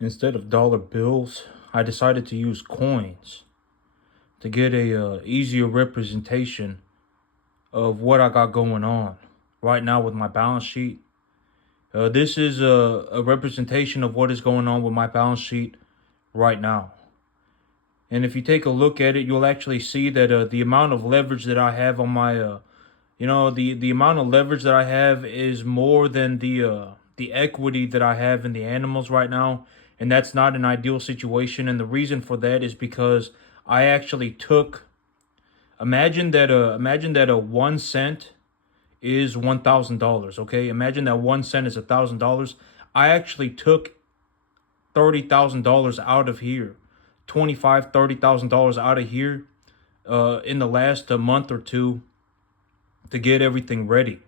Instead of dollar bills, I decided to use coins to get a easier representation of what I got going on right now with my balance sheet. This is a representation of what is going on with my balance sheet right now. And if you take a look at it, you'll actually see that the amount of leverage that I have on my, the amount of leverage that I have is more than the equity that I have in the animals right now, and that's not an ideal situation. And the reason for that is because I actually took. Imagine that a 1 cent is $1,000. Okay, imagine that 1 cent is $1,000. I actually took $30,000 out of here, 25, $30,000 out of here, in the last month or two to get everything ready,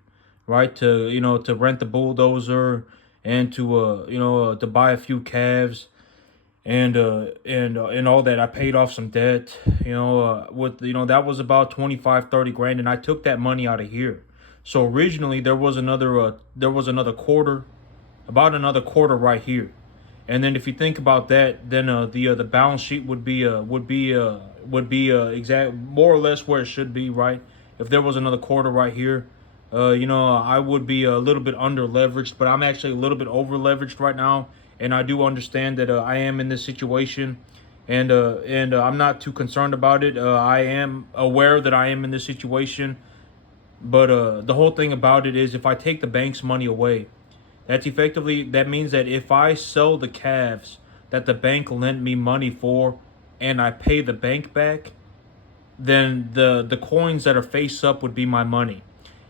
right? To rent the bulldozer and to buy a few calves and all that. I paid off some debt, with that was about 25, 30 grand, and I took that money out of here. So originally there was another quarter, about another quarter right here. And then if you think about that, then the balance sheet would be exact more or less where it should be, right? If there was another quarter right here, I would be a little bit under leveraged, but I'm actually a little bit over leveraged right now, and I do understand that I am in this situation, and I'm not too concerned about it. I am aware that I am in this situation, but the whole thing about it is if I take the bank's money away, that means that if I sell the calves that the bank lent me money for and I pay the bank back, then the coins that are face up would be my money.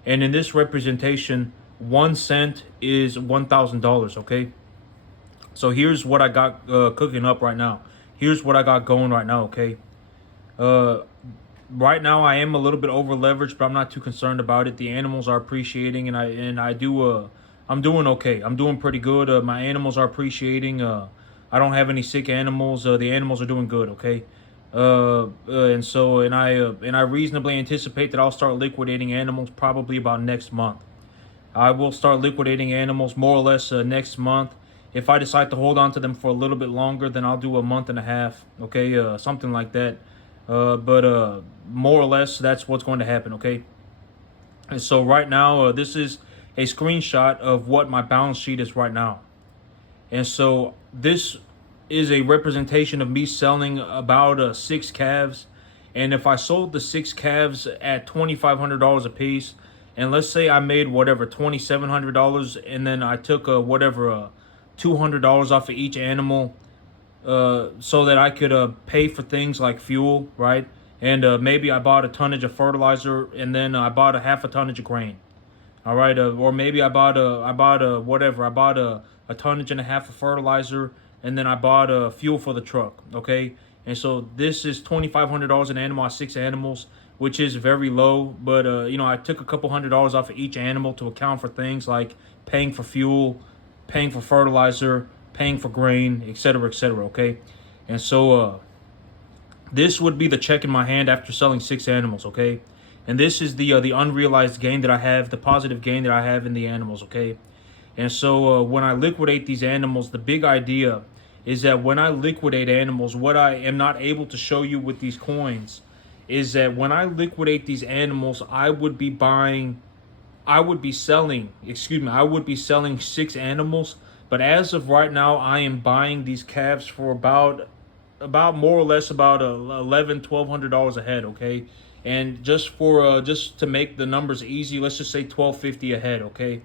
And in this representation, 1 cent is $1,000. Okay, so here's what I got cooking up right now. Here's what I got going right now. Okay, uh, right now I am a little bit over leveraged, but I'm not too concerned about it. The animals are appreciating, I'm doing okay. I'm doing pretty good. My animals are appreciating. I don't have any sick animals. The animals are doing good. Okay. And I reasonably anticipate that I'll start liquidating animals probably about next month. I will start liquidating animals more or less next month. If I decide to hold on to them for a little bit longer, then I'll do a month and a half. Okay, something like that. But more or less, that's what's going to happen. Okay. And so right now, this is a screenshot of what my balance sheet is right now. And so this is a representation of me selling about six calves. And if I sold the six calves at $2,500 a piece, and let's say I made whatever $2,700, and then I took $200 off of each animal, so that I could pay for things like fuel, right? And maybe I bought a tonnage of fertilizer, and then I bought a half a tonnage of grain. All right, or maybe I bought a tonnage and a half of fertilizer, and then I bought fuel for the truck. Okay, and so this is $2,500 an animal, six animals, which is very low. But I took a couple $100s off of each animal to account for things like paying for fuel, paying for fertilizer, paying for grain, etc., etc. Okay, and so this would be the check in my hand after selling six animals. Okay, and this is the unrealized gain that I have, the positive gain that I have in the animals. Okay, and so when I liquidate these animals, the big idea is that when I liquidate animals, what I am not able to show you with these coins is that when I liquidate these animals, I would be selling six animals. But as of right now, I am buying these calves for about more or less about $1,100-$1,200 a head. Okay, and just to make the numbers easy, let's just say $1,250 a head. Okay,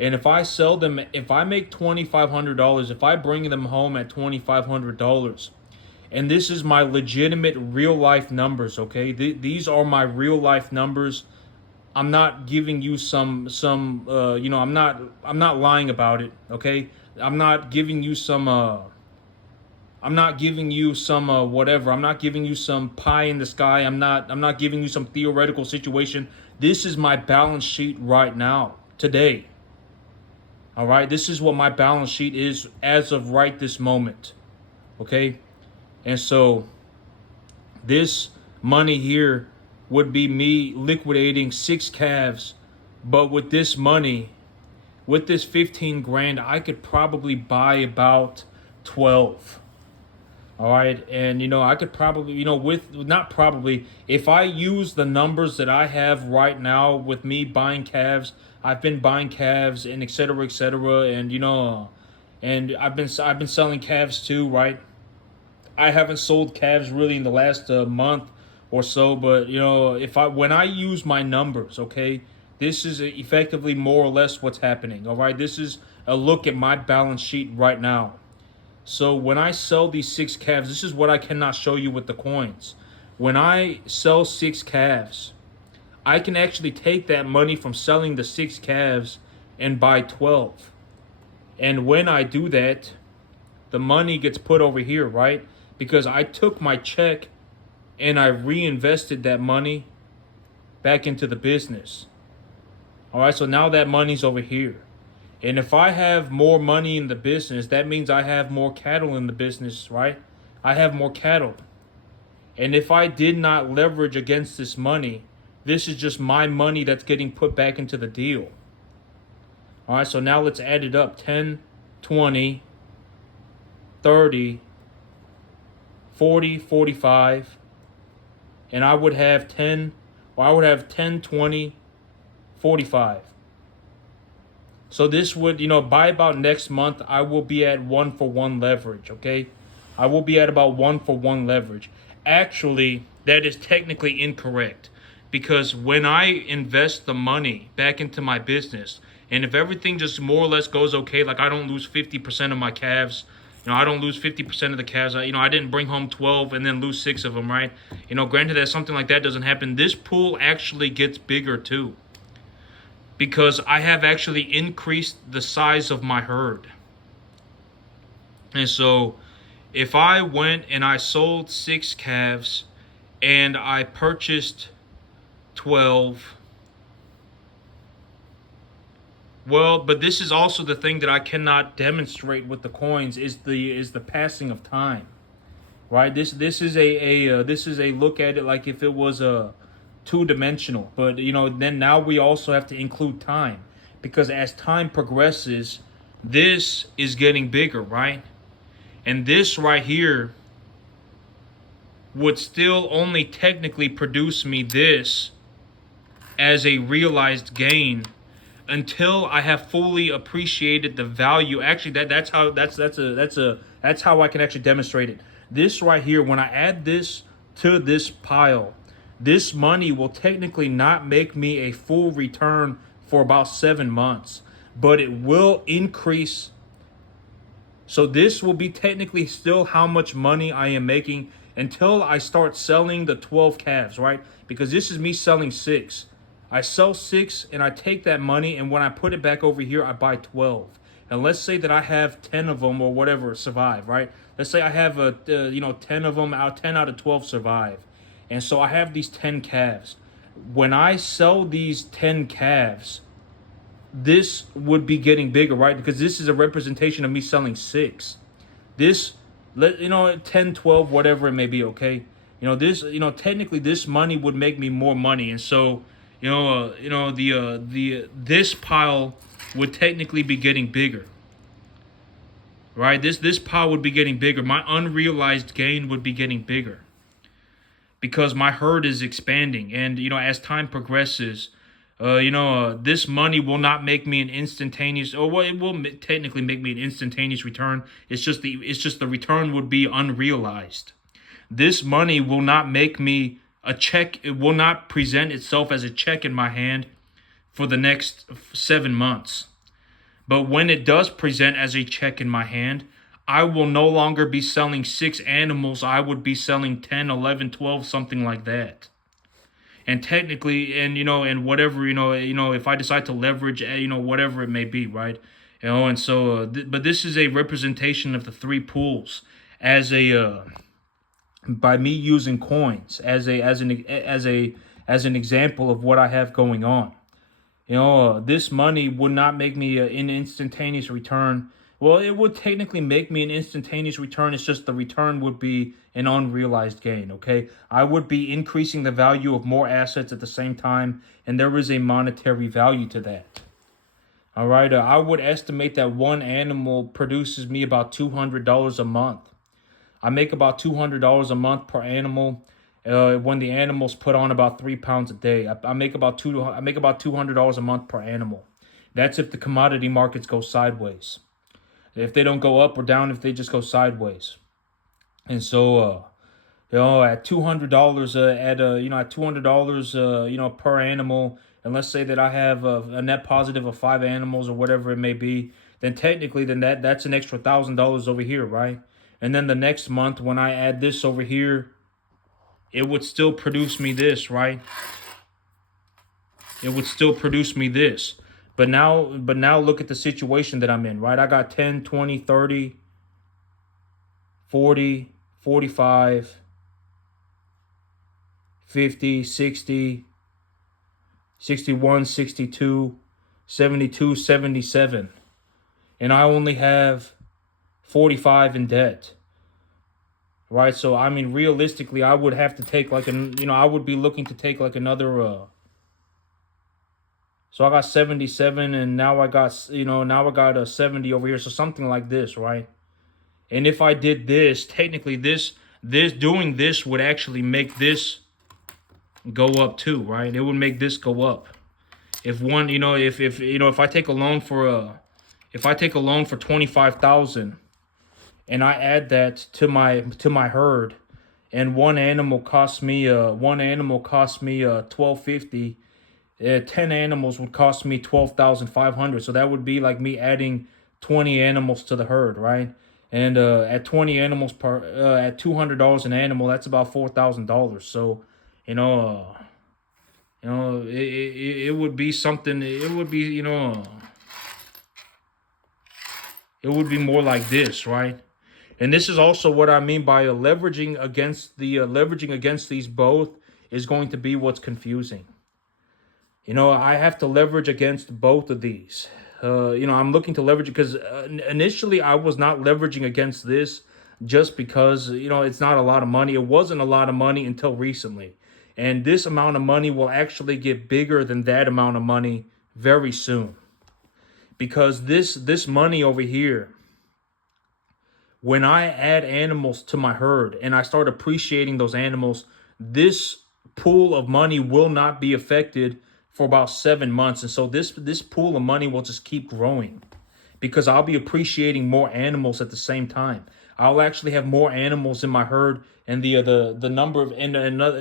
and if I sell them, if I make $2,500, if I bring them home at $2,500, and this is my legitimate real life numbers. Okay, these are my real life numbers. I'm not giving you I'm not lying about it. Okay, I'm not giving you some whatever. I'm not giving you some pie in the sky. I'm not giving you some theoretical situation. This is my balance sheet right now, today. All right, this is what my balance sheet is as of right this moment. Okay, and so this money here would be me liquidating six calves, but with this money, with this 15 grand, I could probably buy about 12. All right, and I could probably, with not probably, if I use the numbers that I have right now with me buying calves, I've been buying calves and et cetera, and and I've been selling calves too, right? I haven't sold calves really in the last month or so, but if I when I use my numbers, okay, this is effectively more or less what's happening. All right, this is a look at my balance sheet right now. So when I sell these 6 calves, this is what I cannot show you with the coins. When I sell 6 calves, I can actually take that money from selling the 6 calves and buy 12. And when I do that, the money gets put over here, right? Because I took my check and I reinvested that money back into the business. All right, so now that money's over here. And if I have more money in the business, that means I have more cattle in the business, right? I have more cattle. And if I did not leverage against this money, this is just my money that's getting put back into the deal. All right, so now let's add it up. 10, 20, 30, 40, 45. And I would have 10, 20, 45. So this would, by about next month, I will be at 1-for-1 leverage, okay? I will be at about 1-for-1 leverage. Actually, that is technically incorrect because when I invest the money back into my business, and if everything just more or less goes okay, like I don't lose 50% of my calves, I don't lose 50% of the calves. I didn't bring home 12 and then lose 6 of them, right? Granted that something like that doesn't happen. This pool actually gets bigger too, because I have actually increased the size of my herd. And so if I went and I sold 6 calves and I purchased 12, well, but this is also the thing that I cannot demonstrate with the coins is the passing of time. Right? This is a look at it like if it was a two-dimensional, but then now we also have to include time, because as time progresses, this is getting bigger, right? And this right here would still only technically produce me this as a realized gain until I have fully appreciated the value. Actually, that's how I can actually demonstrate it. This right here, when I add this to this pile, this money will technically not make me a full return for about 7 months, but it will increase. So this will be technically still how much money I am making until I start selling the 12 calves, right? Because this is me selling 6. I sell 6 and I take that money, and when I put it back over here, I buy 12. And let's say that I have 10 of them or whatever survive, right? Let's say I have 10 of them 10 out of 12 survive. And so I have these 10 calves. When I sell these 10 calves, this would be getting bigger, right? Because this is a representation of me selling 6. This, 10, 12, whatever it may be, okay? Technically this money would make me more money. And so, this pile would technically be getting bigger. Right? This pile would be getting bigger. My unrealized gain would be getting bigger, because my herd is expanding, and as time progresses, this money will not make me an instantaneous, or well, it will technically make me an instantaneous return. It's just the return would be unrealized. This money will not make me a check. It will not present itself as a check in my hand for the next 7 months. But when it does present as a check in my hand, I will no longer be selling 6 animals. I would be selling 10, 11, 12, something like that. And technically, and whatever, if I decide to leverage, whatever it may be, right? And so, but this is a representation of the 3 pools as by me using coins as an example of what I have going on. This money would not make me an instantaneous return. Well, it would technically make me an instantaneous return. It's just the return would be an unrealized gain, okay? I would be increasing the value of more assets at the same time, and there is a monetary value to that. All right. I would estimate that one animal produces me about $200 a month. I make about $200 a month per animal. When the animals put on about 3 pounds a day, I make about $200 a month per animal. That's if the commodity markets go sideways. If they don't go up or down, if they just go sideways. And so, at $200, at $200, per animal, and let's say that I have a net positive of 5 animals or whatever it may be, then technically, that's an extra $1,000 over here, right? And then the next month, when I add this over here, it would still produce me this, right? It would still produce me this. But now look at the situation that I'm in, right? I got 10, 20, 30, 40, 45, 50, 60, 61, 62, 72, 77. And I only have 45 in debt. Right? So, I mean, realistically, I would have to take I would be looking to take like another, so I got 77 and now I got a 70 over here. So something like this, right? And if I did this, technically doing this would actually make this go up too, right? It would make this go up. If one, if I take a loan for 25,000 and I add that to my herd, and one animal costs me 1250. 10 animals would cost me 12,500. So that would be like me adding 20 animals to the herd, right? And at 20 animals at $200 an animal, that's about $4,000. So, it would be something. It would be it would be more like this, right? And this is also what I mean by leveraging against these both is going to be what's confusing. I have to leverage against both of these. I'm looking to leverage because initially I was not leveraging against this just because, it's not a lot of money. It wasn't a lot of money until recently. And this amount of money will actually get bigger than that amount of money very soon. Because this money over here, when I add animals to my herd and I start appreciating those animals, this pool of money will not be affected for about 7 months. And so this pool of money will just keep growing because I'll be appreciating more animals at the same time. I'll actually have more animals in my herd, and the number of, and another,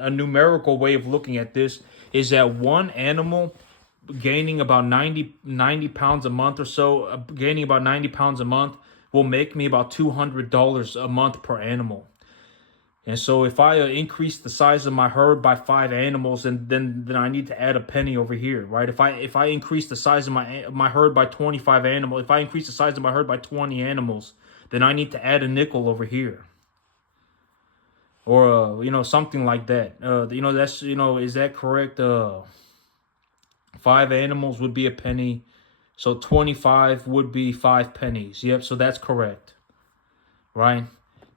a numerical way of looking at this is that one animal gaining about 90 pounds a month or so, gaining about 90 pounds a month will make me about $200 a month per animal. And so if I increase the size of my herd by 5 animals, and then I need to add a penny over here, right? If I increase the size of my herd by 25 animals, if I increase the size of my herd by 20 animals, then I need to add a nickel over here. Or something like that. That's is that correct? 5 animals would be a penny. So 25 would be 5 pennies. Yep, so that's correct. Right?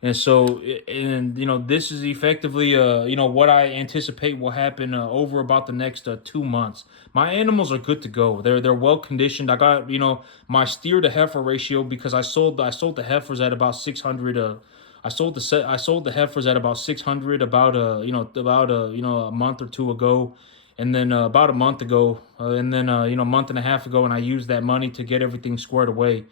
And so, this is effectively, what I anticipate will happen over about the next 2 months. My animals are good to go. They're well conditioned. I got, my steer to heifer ratio, because I sold the heifers at about 600. I sold the heifers at about 600 about a month or two ago, and then about a month ago, and then a month and a half ago, and I used that money to get everything squared away.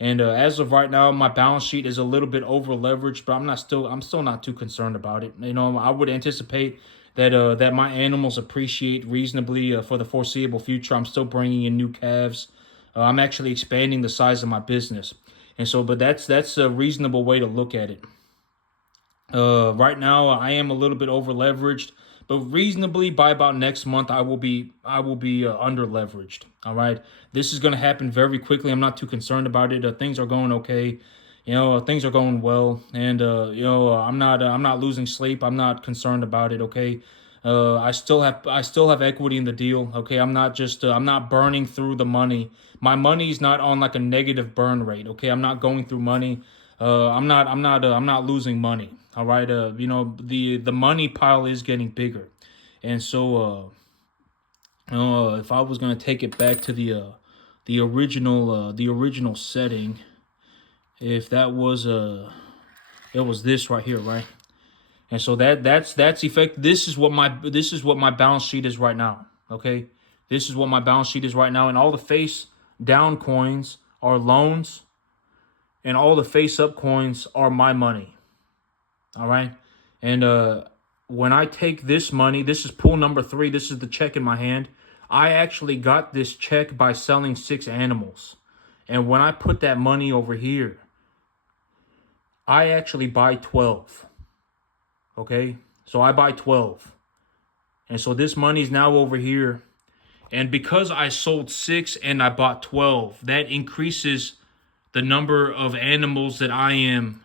And as of right now, my balance sheet is a little bit over leveraged, but I'm still not too concerned about it. I would anticipate that my animals appreciate reasonably for the foreseeable future. I'm still bringing in new calves. I'm actually expanding the size of my business, and so, but that's a reasonable way to look at it. Right now, I am a little bit over leveraged, but reasonably by about next month, I will be under leveraged. All right, this is going to happen very quickly. I'm not too concerned about it. Things are going okay. Things are going well, and I'm not losing sleep. I'm not concerned about it. Okay, I still have equity in the deal. Okay, I'm not burning through the money. My money's not on like a negative burn rate. Okay, I'm not going through money. I'm not losing money. All right. The money pile is getting bigger, and so if I was gonna take it back to the original setting, if that was it was this right here, right? And so that's effect. This is what my balance sheet is right now. Okay, this is what my balance sheet is right now, and all the face down coins are loans, and all the face up coins are my money. All right, and when I take this money, this is pool number 3. This is the check in my hand. I actually got this check by selling 6 animals, and when I put that money over here, I actually buy 12. Okay, so I buy 12. And so this money's now over here. And because I sold 6 and I bought 12, that increases the number of animals that I am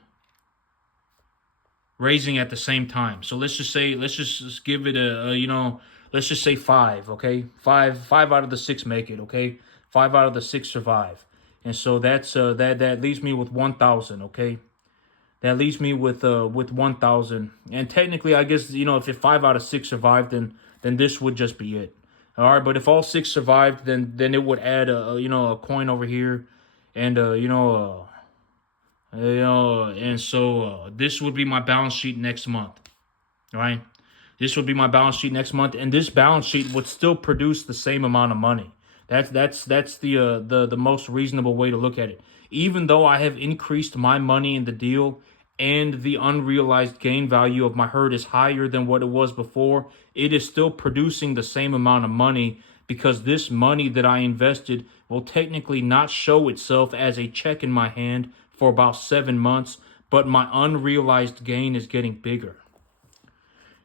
raising at the same time. So let's just give it let's just say 5, okay? 5 out of the 6 make it, okay? 5 out of the 6 survive. And so that's that leaves me with 1,000, okay? That leaves me with 1,000. And technically, I guess, if 5 out of 6 survived, then this would just be it. All right, but if all 6 survived, then it would add a coin over here, and and so this would be my balance sheet next month. All right, this would be my balance sheet next month, and this balance sheet would still produce the same amount of money. That's the most reasonable way to look at it. Even though I have increased my money in the deal and the unrealized gain value of my herd is higher than what it was before, it is still producing the same amount of money, because this money that I invested will technically not show itself as a check in my hand for about 7 months, but my unrealized gain is getting bigger.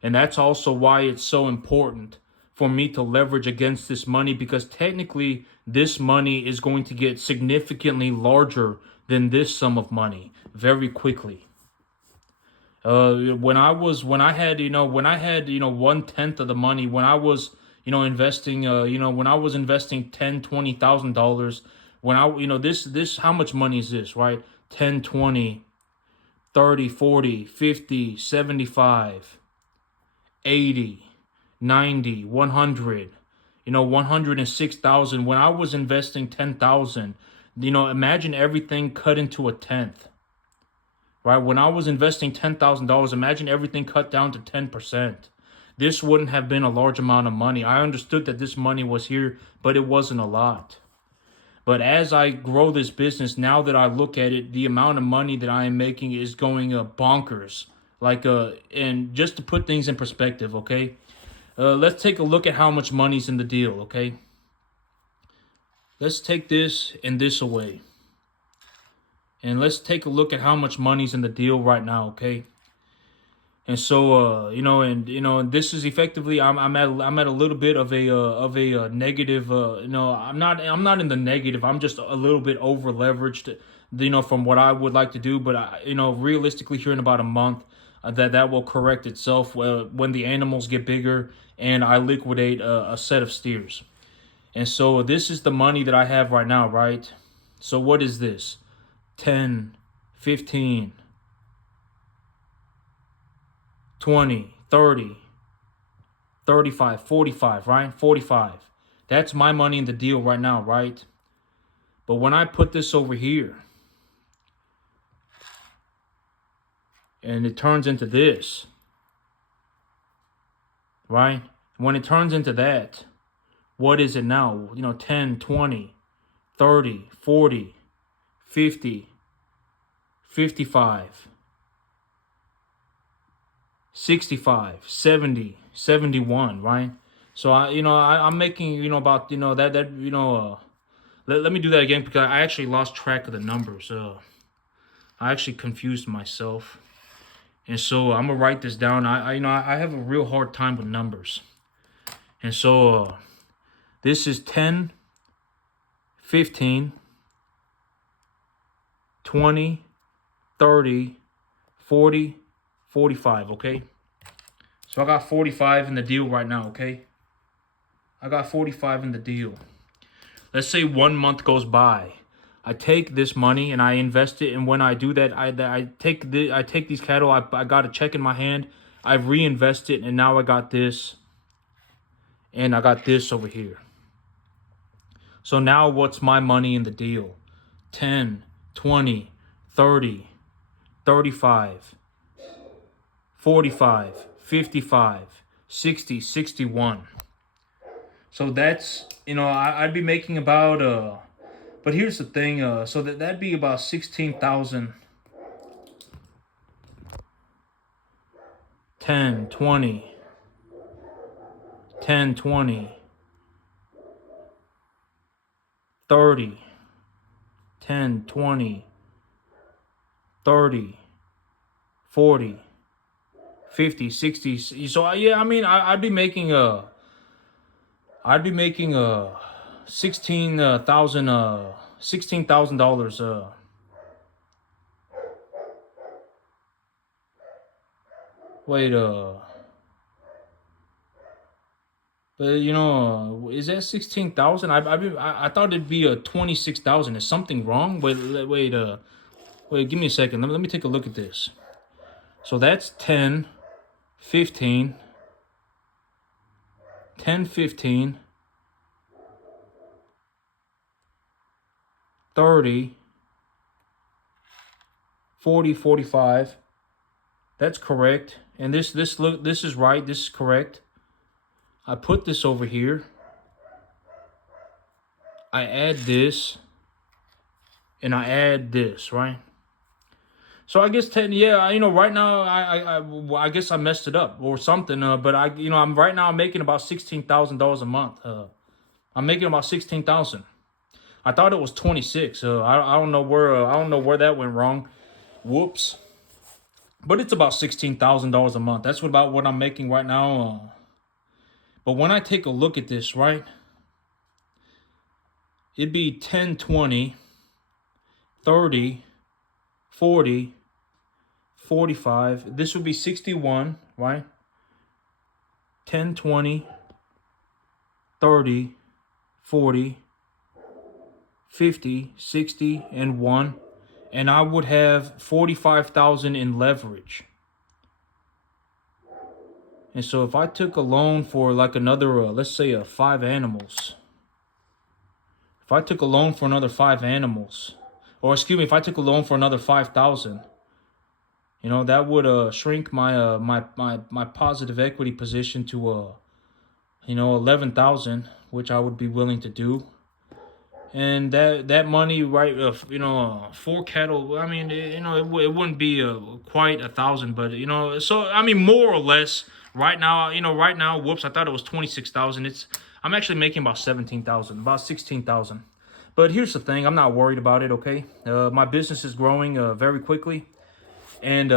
And that's also why it's so important for me to leverage against this money, because technically this money is going to get significantly larger than this sum of money very quickly. When I had 1/10 of the money, when I was investing, when I was investing $10,000-$20,000, when I this how much money is this, right? 10, 20, 30, 40, 50, 75, 80, 90, 100, 106,000. When I was investing 10,000, imagine everything cut into a tenth. Right? When I was investing $10,000, imagine everything cut down to 10%. This wouldn't have been a large amount of money. I understood that this money was here, but it wasn't a lot. But as I grow this business, now that I look at it, the amount of money that I am making is going bonkers. And just to put things in perspective, okay? Let's take a look at how much money's in the deal, okay? Let's take this and this away. And let's take a look at how much money's in the deal right now, okay? And so, and this is effectively, I'm at a little bit of a negative. I'm not in the negative. I'm just a little bit over leveraged, from what I would like to do. But realistically, here in about a month, that will correct itself when the animals get bigger and I liquidate a set of steers. And so this is the money that I have right now, right? So what is this? 10, 15, 20, 30, 35, 45, right? 45. That's my money in the deal right now, right? But when I put this over here and it turns into this, right? When it turns into that, what is it now? 10, 20, 30, 40, 50, 55, 65, 70, 71, right? So I'm making, about, let me do that again, because I actually lost track of the numbers. I actually confused myself. And so I'm gonna write this down. I have a real hard time with numbers. And so this is 10, 15, 20, 30, 40, 45, okay? So I got 45 in the deal right now, okay? I got 45 in the deal. Let's say 1 month goes by. I take this money and I invest it, and when I do that, I take these cattle. I got a check in my hand. I reinvest it, and now I got this, and I got this over here. So now what's my money in the deal? 10, 20, 30, 35, 45, 55, 60, 61. So that's, I'd be making about, but here's the thing, so that'd be about 16,000, 10, 20, 10, 20, 30, 10, 20, 30, 40, 50, 60. So yeah, I mean, I'd be making I'd be making $16,000 wait but is that 16,000? I thought it'd be 26,000. Is something wrong? Wait, give me a second. Let me take a look at this. So that's 10, 15, 10, 15, 30, 40, 45. That's correct. And this is right. This is correct. I put this over here. I add this and I add this, right? So I guess 10, yeah, right now I guess I messed it up or something. But I'm right now I'm making about $16,000 a month. I'm making about 16,000. I thought it was 26. I don't know where that went wrong. Whoops. But it's about $16,000 a month. That's about what I'm making right now. But when I take a look at this, right, it'd be 10, 20, 30, 40, 45. This would be 61, right? 10, 20, 30, 40, 50, 60, and 1. And I would have 45,000 in leverage. And so if I took a loan for like another, let's say 5 animals. If I took a loan for another 5 animals, or excuse me, if I took a loan for another 5,000, that would shrink my my positive equity position to 11,000, which I would be willing to do. And that money, right? 4 cattle. I mean, it wouldn't be quite 1,000, but so I mean, more or less. Right now, whoops, I thought it was 26,000. I'm actually making about 17,000, about 16,000. But here's the thing, I'm not worried about it. Okay, my business is growing very quickly, and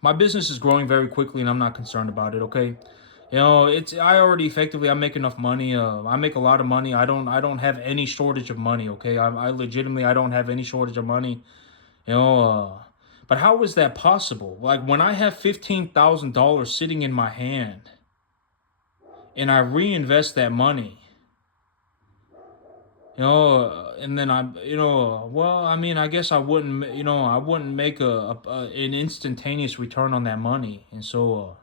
my business is growing very quickly, and I'm not concerned about it. Okay. I make enough money. I make a lot of money. I don't have any shortage of money. Okay. I legitimately, I don't have any shortage of money. But how is that possible? Like when I have $15,000 sitting in my hand and I reinvest that money, and then well, I mean, I guess I wouldn't make an instantaneous return on that money. And so,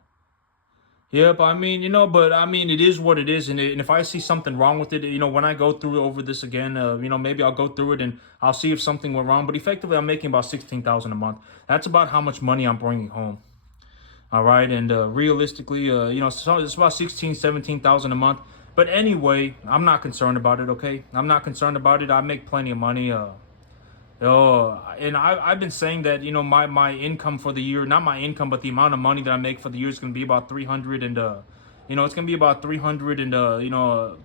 yep, I mean, but I mean, it is what it is. And if I see something wrong with it, when I go through over this again, maybe I'll go through it and I'll see if something went wrong. But effectively, I'm making about 16,000 a month. That's about how much money I'm bringing home. All right. And realistically, so it's about 17,000 a month. But anyway, I'm not concerned about it. Okay. I'm not concerned about it. I make plenty of money. And I've been saying that, my income for the year, not my income, but the amount of money that I make for the year is going to be about 300 and, it's going to be about 300 and,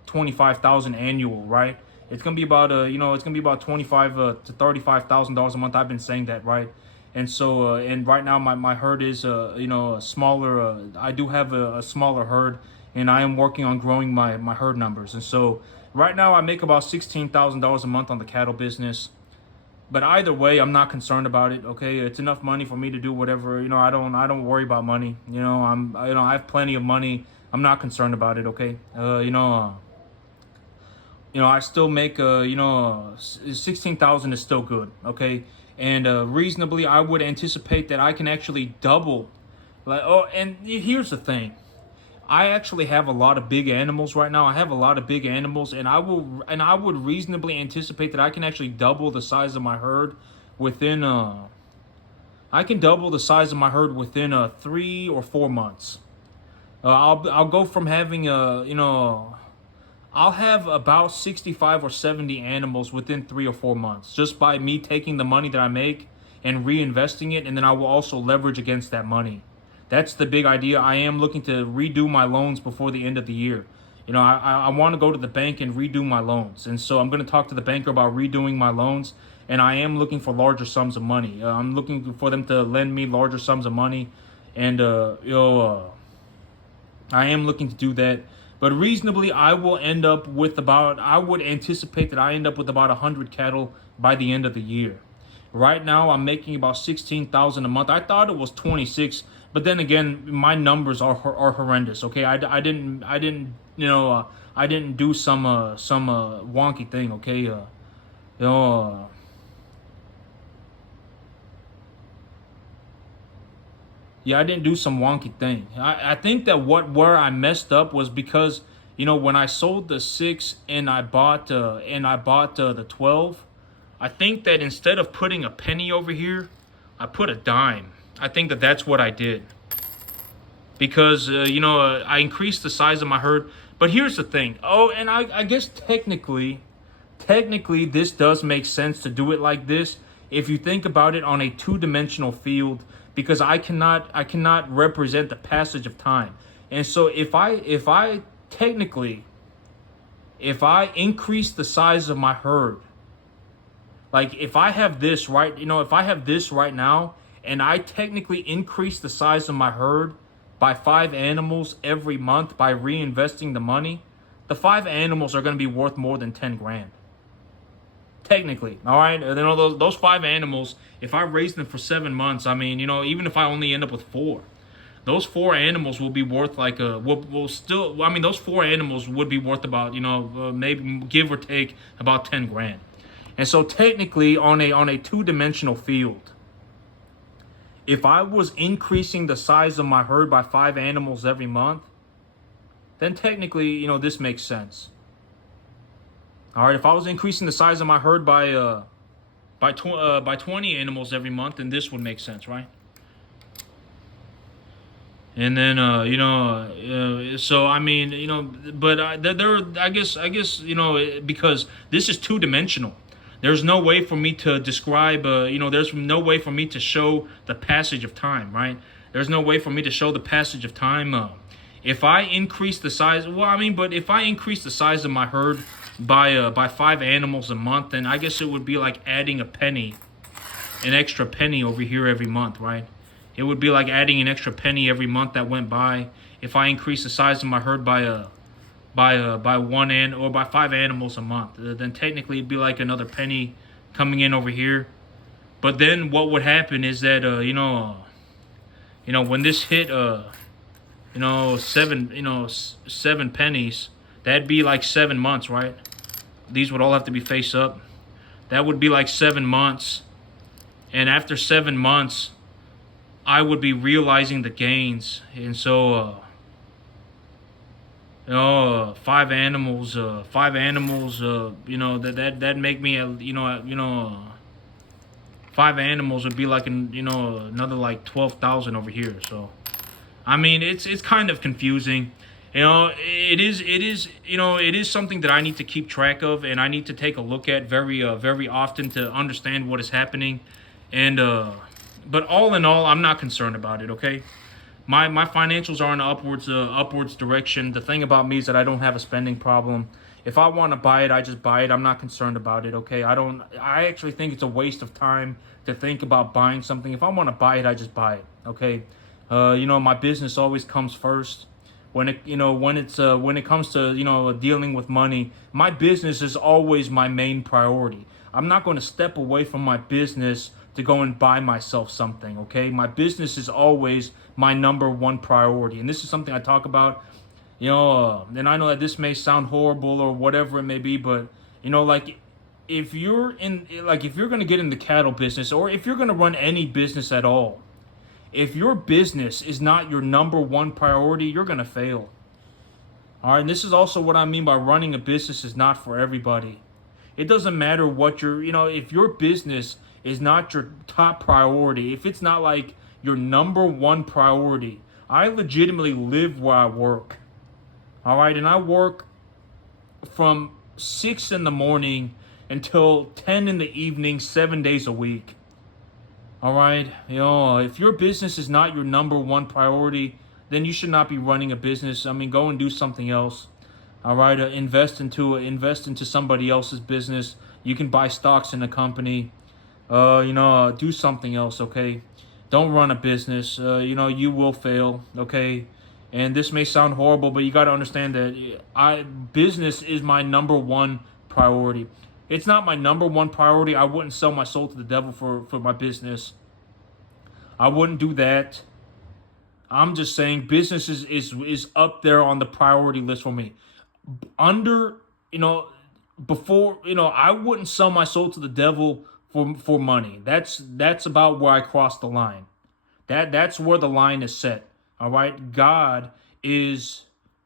25,000 annual, right? It's going to be about, it's going to be about 25 to $35,000 a month. I've been saying that, right? And so, and right now my herd is, a smaller, I do have a smaller herd, and I am working on growing my herd numbers. And so right now I make about $16,000 a month on the cattle business. But either way, I'm not concerned about it. Okay, it's enough money for me to do whatever. I don't worry about money. I have plenty of money. I'm not concerned about it. Okay, I still make 16,000 is still good. Okay, and reasonably, I would anticipate that I can actually double. And here's the thing. I actually have a lot of big animals right now. I have a lot of big animals, and I would reasonably anticipate that I can actually double the size of my herd within I can double the size of my herd within 3 or 4 months. I'll go from having I'll have about 65 or 70 animals within 3 or 4 months just by me taking the money that I make and reinvesting it, and then I will also leverage against that money. That's the big idea. I am looking to redo my loans before the end of the year. I want to go to the bank and redo my loans. And so I'm going to talk to the banker about redoing my loans. And I am looking for larger sums of money. I'm looking for them to lend me larger sums of money. And, I am looking to do that. But reasonably, I would anticipate that I end up with about 100 cattle by the end of the year. Right now, I'm making about 16,000 a month. I thought it was 26, but then again, my numbers are horrendous. Okay, I didn't do some wonky thing. Okay, yeah, I didn't do some wonky thing. I think that where I messed up was because when I sold the 6 and I bought the 12. I think that instead of putting a penny over here, I put a dime. I think that that's what I did. Because, I increased the size of my herd. But here's the thing. Oh, and I guess technically, this does make sense to do it like this. If you think about it on a two-dimensional field, because I cannot represent the passage of time. And so if I increase the size of my herd, like if I have this right now, and I technically increase the size of my herd by 5 animals every month by reinvesting the money, the 5 animals are going to be worth more than 10 grand. Technically, all right. Those 5 animals, if I raise them for 7 months, I mean, even if I only end up with 4, those 4 animals will be worth like those 4 animals would be worth about maybe give or take about 10 grand. And so technically on a two-dimensional field, if I was increasing the size of my herd by 5 animals every month, then technically, this makes sense. All right, if I was increasing the size of my herd by 20 animals every month, then this would make sense, right? And then so I mean, but I guess because this is two-dimensional. There's no way for me to describe, there's no way for me to show the passage of time, right? There's no way for me to show the passage of time. If I increase the size, but if I increase the size of my herd by 5 animals a month, then I guess it would be like adding an extra penny over here every month, right? It would be like adding an extra penny every month that went by. If I increase the size of my herd by 5 animals a month, then technically it'd be like another penny coming in over here. But then what would happen is that when this hit 7 pennies, that'd be like 7 months, right? These would all have to be face up. That would be like 7 months. And after 7 months, I would be realizing the gains. And so 5 animals, that make me 5 animals would be like another like 12,000 over here. So I mean, it's kind of confusing. It is something that I need to keep track of, and I need to take a look at very often to understand what is happening. And but all in all, I'm not concerned about it. Okay, my financials are in an upwards direction. The thing about me is that I don't have a spending problem. If I want to buy it, I just buy it. I'm not concerned about it. Okay, I actually think it's a waste of time to think about buying something. If I want to buy it, I just buy it. Okay, my business always comes first. When it comes to dealing with money, my business is always my main priority. I'm not going to step away from my business to go and buy myself something. Okay, my business is always my number one priority, and this is something I talk about. And I know that this may sound horrible or whatever it may be, but if you're going to get in the cattle business, or if you're going to run any business at all, if your business is not your number one priority, you're going to fail. All right, and this is also what I mean by running a business is not for everybody. It doesn't matter what if your business is not your top priority, if it's not like your number one priority. I legitimately live where I work. All right, and I work from 6 in the morning until 10 in the evening, 7 days a week. All right, if your business is not your number one priority, then you should not be running a business. I mean, go and do something else. All right, invest into somebody else's business. You can buy stocks in a company. Do something else. Okay, don't run a business. You will fail. Okay, and this may sound horrible, but you got to understand that business is my number one priority. It's not my number one priority. I wouldn't sell my soul to the devil for my business. I wouldn't do that. I'm just saying business is up there on the priority list for me. Under, before, I wouldn't sell my soul to the devil for money. That's about where I cross the line. That's where the line is set. All right? God is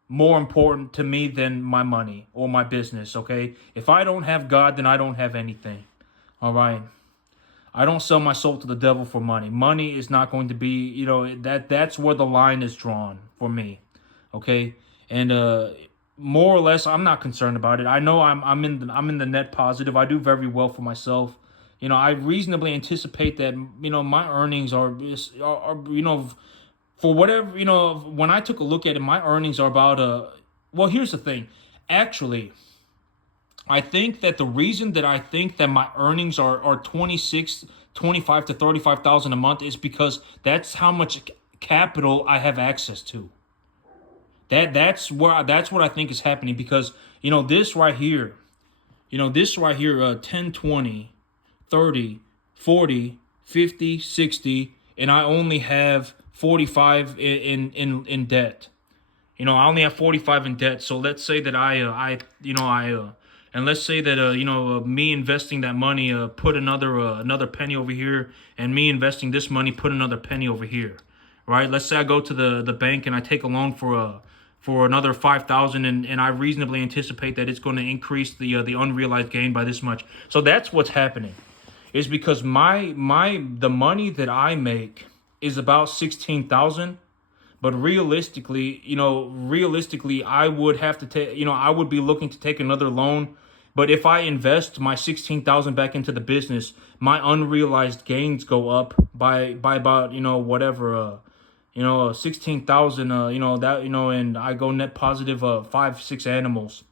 more important to me than my money or my business, okay? If I don't have God, then I don't have anything. All right? I don't sell my soul to the devil for money. Money is not going to be, that's where the line is drawn for me. Okay? And more or less I'm not concerned about it. I know I'm in the net positive. I do very well for myself. I reasonably anticipate that, my earnings are for whatever, when I took a look at it, my earnings are about well, here's the thing. Actually, I think that the reason that I think that my earnings are 25 to 35,000 a month is because that's how much capital I have access to. That's what I think is happening because this right here, 10, 20, 30, 40, 50, 60, and I only have 45 in debt. I only have 45 in debt. So let's say that and let's say that me investing that money put another penny over here, and me investing this money put another penny over here, right? Let's say I go to the bank and I take a loan for another 5,000, and I reasonably anticipate that it's going to increase the unrealized gain by this much. So that's what's happening, is because the money that I make is about 16,000. But realistically, I would have to take, I would be looking to take another loan. But if I invest my 16,000 back into the business, my unrealized gains go up by about, whatever, 16,000, and I go net positive 5-6 animals.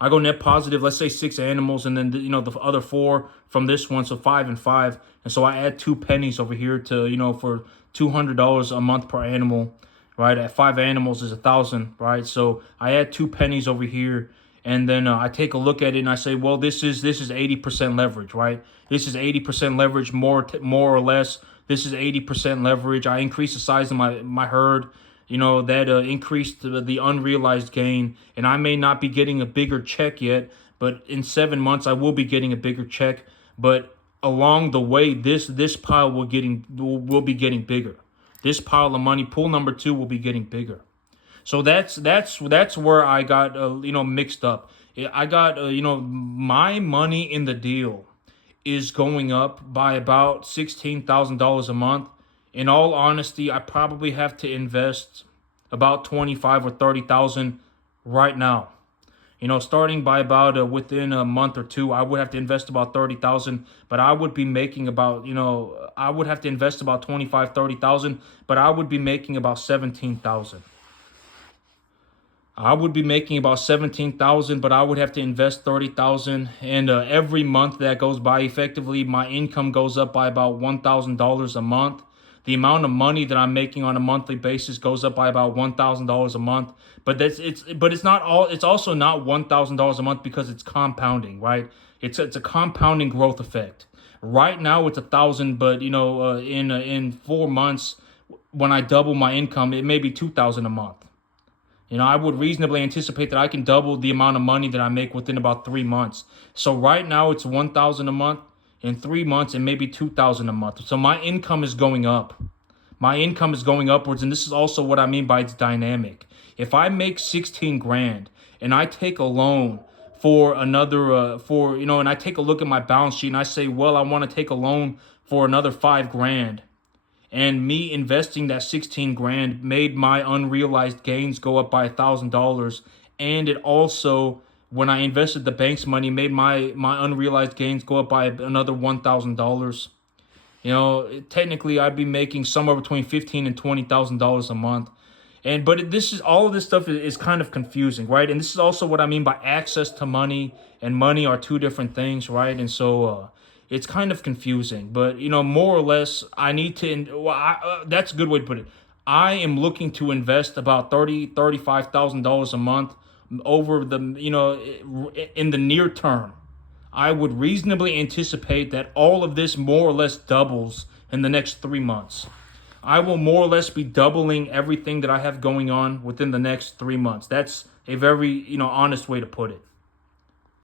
I go net positive, let's say 6 animals, and then the other 4 from this one, so 5 and 5, and so I add 2 pennies over here to for $200 a month per animal, right? At 5 animals is 1,000, right? So I add 2 pennies over here, and then I take a look at it and I say, well, this is 80% leverage, right? This is 80% leverage, more or less. This is 80% leverage. I increase the size of my herd. That increased the unrealized gain, and I may not be getting a bigger check yet, but in 7 months I will be getting a bigger check. But along the way, this pile will be getting bigger. This pile of money, pool number 2, will be getting bigger. So that's where I got mixed up. I got my money in the deal is going up by about $16,000 a month. In all honesty, I probably have to invest about 25 or 30,000 right now. Starting by about within a month or 2, I would have to invest about 30,000, but I would be making about, I would have to invest about 25, 30,000, but I would be making about 17,000. I would be making about 17,000, but I would have to invest 30,000, and every month that goes by, effectively, my income goes up by about $1,000 a month. The amount of money that I'm making on a monthly basis goes up by about $1,000 a month. But it's not all. It's also not $1,000 a month because it's compounding, right? It's a compounding growth effect. Right now it's 1,000, but in 4 months, when I double my income, it may be 2,000 a month. I would reasonably anticipate that I can double the amount of money that I make within about 3 months. So right now it's 1,000 a month. In 3 months, it may be 2,000 a month. So my income is going up. My income is going upwards, and this is also what I mean by it's dynamic. If I make 16 grand and I take a loan for another, and I take a look at my balance sheet and I say, well, I want to take a loan for another 5 grand. And me investing that 16 grand made my unrealized gains go up by $1,000. And it also, when I invested the bank's money, made my unrealized gains go up by another $1,000. Technically I'd be making somewhere between $15,000 and $20,000 a month. But this is all of this stuff is kind of confusing, right? And this is also what I mean by access to money and money are two different things, right? And so it's kind of confusing. But more or less, I need to. That's a good way to put it. I am looking to invest about $35,000 a month over the in the near term. I would reasonably anticipate that all of this more or less doubles in the next 3 months. I will more or less be doubling everything that I have going on within the next 3 months. That's a very, honest way to put it.